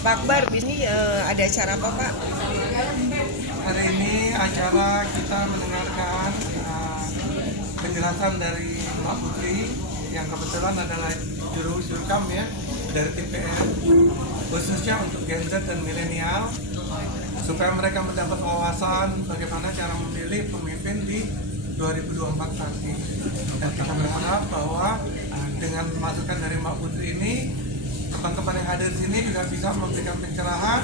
Pak Akbar, ini ada acara apa Pak? Hari ini acara kita mendengarkan penjelasan dari Mbak Putri yang kebetulan adalah juru jurkam ya dari TPR, khususnya untuk Gen Z dan milenial, supaya mereka mendapat wawasan bagaimana cara memilih pemimpin di 2024 nanti. Dan kita berharap bahwa dengan masukan dari Mbak Putri ini, teman-teman yang hadir di sini juga bisa memberikan pencerahan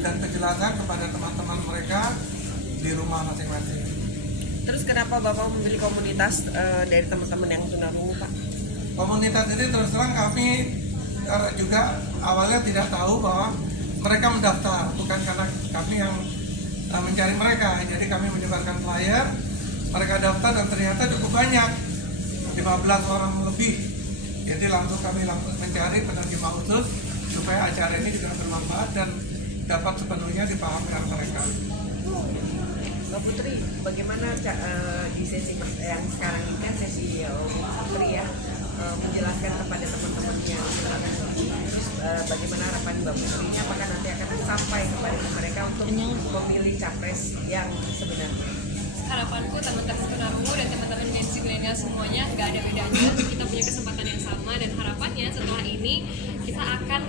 dan penjelasan kepada teman-teman mereka di rumah masing-masing. Terus kenapa Bapak memilih komunitas dari teman-teman yang tunarungu Pak? Komunitas ini terus terang kami juga awalnya tidak tahu bahwa mereka mendaftar, bukan karena kami yang mencari mereka. Jadi kami menyebarkan flyer, mereka daftar dan ternyata cukup banyak, 15 orang lebih. Jadi langsung kami mencari penerjemah khusus supaya acara ini juga bermanfaat dan dapat sepenuhnya dipahami oleh mereka. Mbak Putri, bagaimana di sesi yang sekarang ini kan sesi Putri ya menjelaskan kepada teman-temannya terus bagaimana harapan Mbak Putri ini, apakah nanti akan sampai kepada mereka untuk memilih capres yang sebenarnya? Harapanku teman-teman tunarungu dan teman-teman Gen Z milenial semuanya nggak ada bedanya, kita punya kesempatan yang sama dan harapannya setelah ini kita akan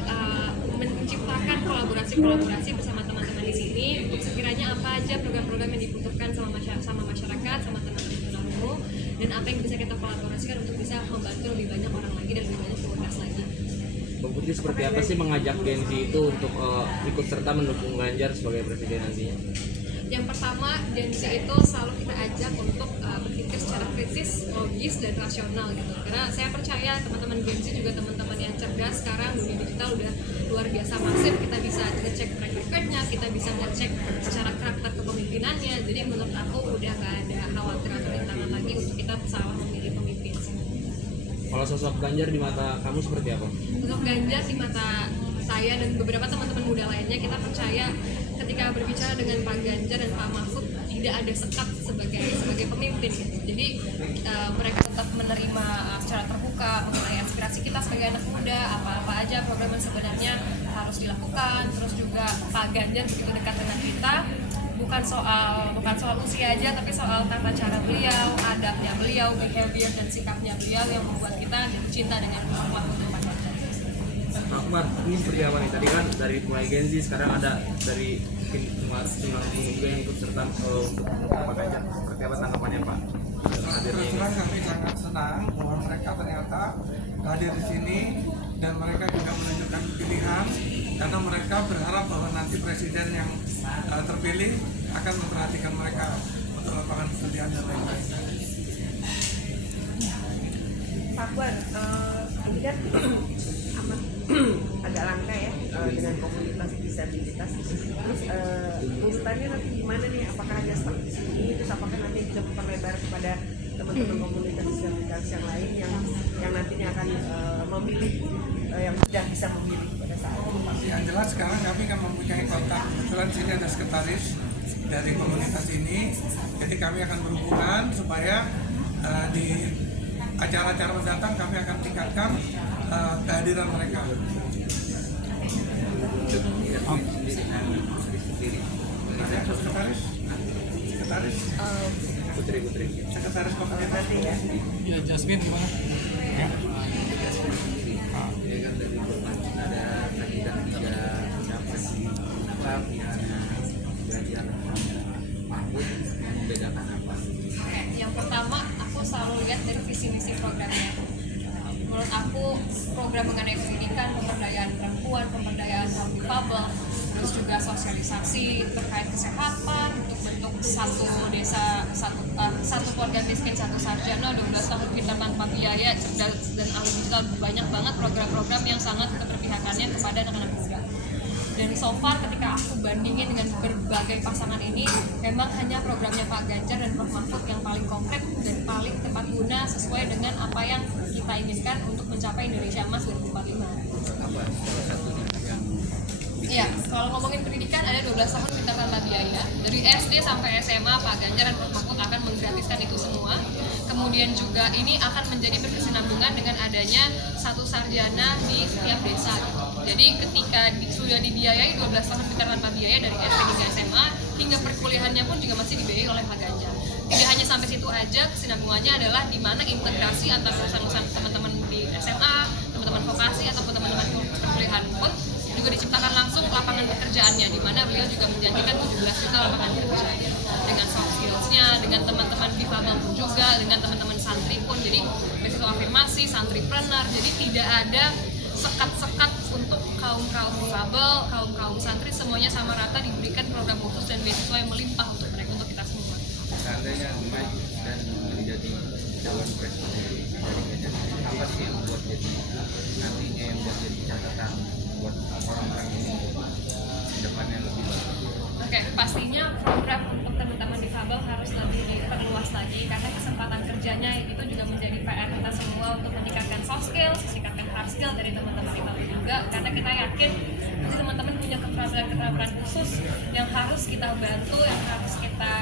menciptakan kolaborasi bersama teman-teman di sini untuk sekiranya apa aja program-program yang dibutuhkan sama masyarakat, sama teman-teman tunarungu, dan apa yang bisa kita kolaborasikan untuk bisa membantu lebih banyak orang lagi dan lebih banyak komunitas lagi. Mbak Putri, seperti apa sih mengajak Gen Z itu untuk ikut serta mendukung Ganjar sebagai presiden nantinya? Yang pertama, Gen Z itu selalu kita ajak untuk berpikir secara kritis, logis, dan rasional gitu. Karena saya percaya teman-teman Gen Z juga teman-teman yang cerdas. Sekarang dunia digital udah luar biasa masif, kita bisa ngecek track record-nya, kita bisa ngecek secara karakter kepemimpinannya. Jadi menurut aku udah gak ada khawatir atau rintangan lagi untuk kita salah memilih pemimpin. Kalau sosok Ganjar di mata kamu seperti apa? Untuk Ganjar di mata saya dan beberapa teman-teman muda lainnya, kita percaya ketika berbicara dengan Pak Ganjar dan Pak Mahfud tidak ada sekat sebagai pemimpin gitu. Jadi mereka tetap menerima secara terbuka mengenai aspirasi kita sebagai anak muda, apa-apa aja program yang sebenarnya harus dilakukan. Terus juga Pak Ganjar begitu dekat dengan kita, bukan soal usia aja, tapi soal tata cara beliau, adabnya beliau, behavior dan sikapnya beliau yang membuat kita jatuh cinta dengan Pak untuk Pak Ganjar. Pak Akbar, ini seperti apa nih? Tadi kan dari mulai Gen Z, sekarang ada dari tunarungu juga yang ikut serta untuk Pak Ganjar. Seperti apa tanggapannya Pak? Terus terang kami sangat senang bahwa mereka ternyata hadir di sini dan mereka juga menunjukkan pilihan, karena mereka berharap bahwa nanti presiden yang terpilih akan memperhatikan mereka untuk lapangan pekerjaan dan lain-lain. Pak Akbar, ini kan amat agak langka ya dengan komunitas disabilitas. Terus urutannya nanti gimana nih? Apakah hanya stuck di sini? Terus apakah nanti bisa memperlebar kepada teman-teman komunitas disabilitas yang lain yang nantinya akan memilih, yang sudah bisa memilih pada saat ini? Yang jelas sekarang kami kan mempunyai kontak, kebetulan di sini ada sekretaris dari komunitas ini, jadi kami akan berhubungan supaya di acara-acara mendatang kami akan tingkatkan kehadiran mereka. Sekretaris Putri. sekretaris komunitas ya. Ya, Jasmine gimana? Ya. Dia kan dari ada kandidat 3 capres di pilihan Ganjar Mahfud, yang membedakan apa? Yang pertama, aku selalu lihat dari visi misi programnya. Menurut aku, program mengenai pendidikan, pemberdayaan perempuan, pemberdayaan kaum difabel, terus juga sosialisasi terkait kesehatan untuk bentuk satu desa, satu keluarga miskin, satu sarjana, 12 tahun pintar tanpa biaya, cerdas dan ahli digital. Banyak banget program-program yang sangat keberpihakannya kepada anak-anak muda. Dan so far ketika aku bandingin dengan berbagai pasangan ini, memang hanya programnya Pak Ganjar dan Prof Mahfud yang paling konkret dan paling tepat guna sesuai dengan apa yang kita inginkan untuk mencapai Indonesia Emas 2045. Apa salah satunya yang Iya, kalau ngomongin pendidikan ada 12 tahun pintar tanpa biaya. Dari SD sampai SMA Pak Ganjar dan Prof Mahfud akan menggratiskan itu semua. Kemudian juga ini akan menjadi berkesinambungan dengan adanya satu sarjana di setiap desa. Jadi ketika sudah dibiayai 12 tahun pintar tanpa biaya dari SD hingga SMA, hingga perkuliahannya pun juga masih dibiayai oleh Pak Ganjar. Tidak hanya sampai situ aja, kesinambungannya adalah di mana integrasi antara lulusan teman-teman di SMA, teman-teman vokasi ataupun teman-teman perkuliahan pun juga diciptakan langsung lapangan pekerjaannya, di mana beliau juga menjanjikan 17 juta lapangan kerja dengan soft skills-nya, dengan teman-teman difabel pun juga, dengan teman-teman santri pun. Jadi beasiswa afirmasi, santripreneur, jadi tidak ada sekat-sekat untuk kaum-kaum difabel, kaum-kaum santri, semuanya sama rata diberikan program khusus dan beasiswa yang melimpah untuk mereka, untuk kita semua. Seandainya maju dan menjadi calon presiden dari Ganjar, apa sih yang buat jadi nantinya yang buat jadi catatan buat orang-orang ini kedepannya lebih bagus? Oke, pastinya program untuk teman-teman difabel harus lebih diperluas lagi karena kesempatan kerjanya itu juga menjadi PR kita semua untuk meningkatkan soft skills, meningkatkan hard skill dari teman-teman difabel juga, karena kita yakin nanti teman-teman punya keterampilan khusus yang harus kita bantu, yang harus kita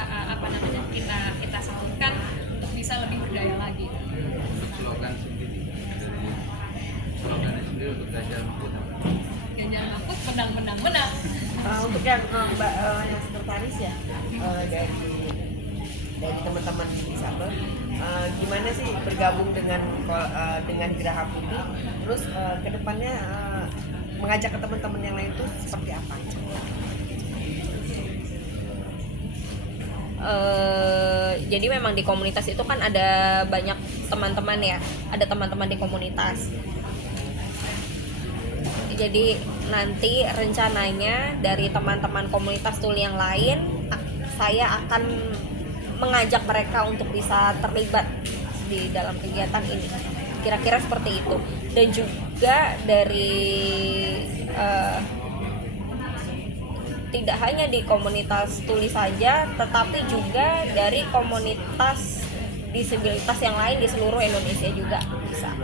kita salurkan untuk bisa lebih berdaya lagi. Untuk slogannya sendiri untuk Ganjar Mahfud. Ganjar Mahfud menang. Untuk yang Mbak yang sekretaris ya, dari teman-teman disabel, gimana sih bergabung dengan Geraha Putih, terus kedepannya mengajak ke teman-teman yang lain itu seperti apa? Jadi memang di komunitas itu kan ada banyak teman-teman ya, ada teman-teman di komunitas. Jadi nanti rencananya dari teman-teman komunitas tuli yang lain, saya akan mengajak mereka untuk bisa terlibat di dalam kegiatan ini. Kira-kira seperti itu. Dan juga dari tidak hanya di komunitas tuli saja, tetapi juga dari komunitas disabilitas yang lain di seluruh Indonesia juga bisa.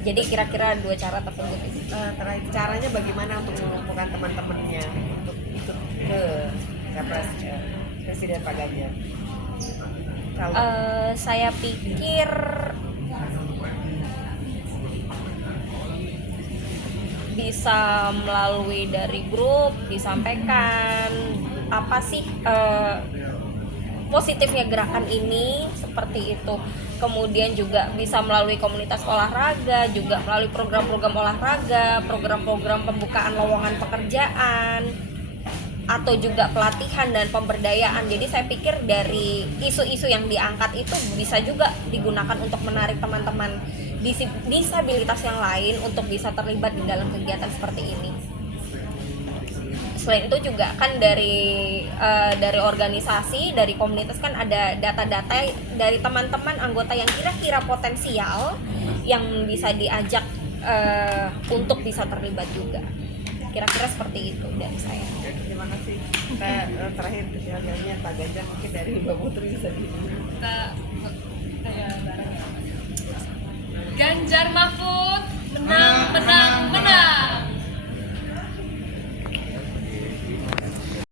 Jadi kira-kira 2 cara tersebut. Terakhir, caranya bagaimana untuk mengumpulkan teman-temannya untuk ikut ke Capres Presiden Pak Ganjar? Saya pikir bisa melalui dari grup disampaikan apa sih positifnya gerakan ini, seperti itu. Kemudian juga bisa melalui komunitas olahraga, juga melalui program-program olahraga, program-program pembukaan lowongan pekerjaan, atau juga pelatihan dan pemberdayaan. Jadi saya pikir dari isu-isu yang diangkat itu bisa juga digunakan untuk menarik teman-teman disabilitas yang lain untuk bisa terlibat di dalam kegiatan seperti ini. Selain itu juga kan dari organisasi, dari komunitas kan ada data-data dari teman-teman anggota yang kira-kira potensial yang bisa diajak untuk bisa terlibat juga. Kira-kira seperti itu dari saya. Terima kasih. Terakhir kesiapannya Pak Ganjar, mungkin dari Mbak Putri bisa Ganjar Mahfud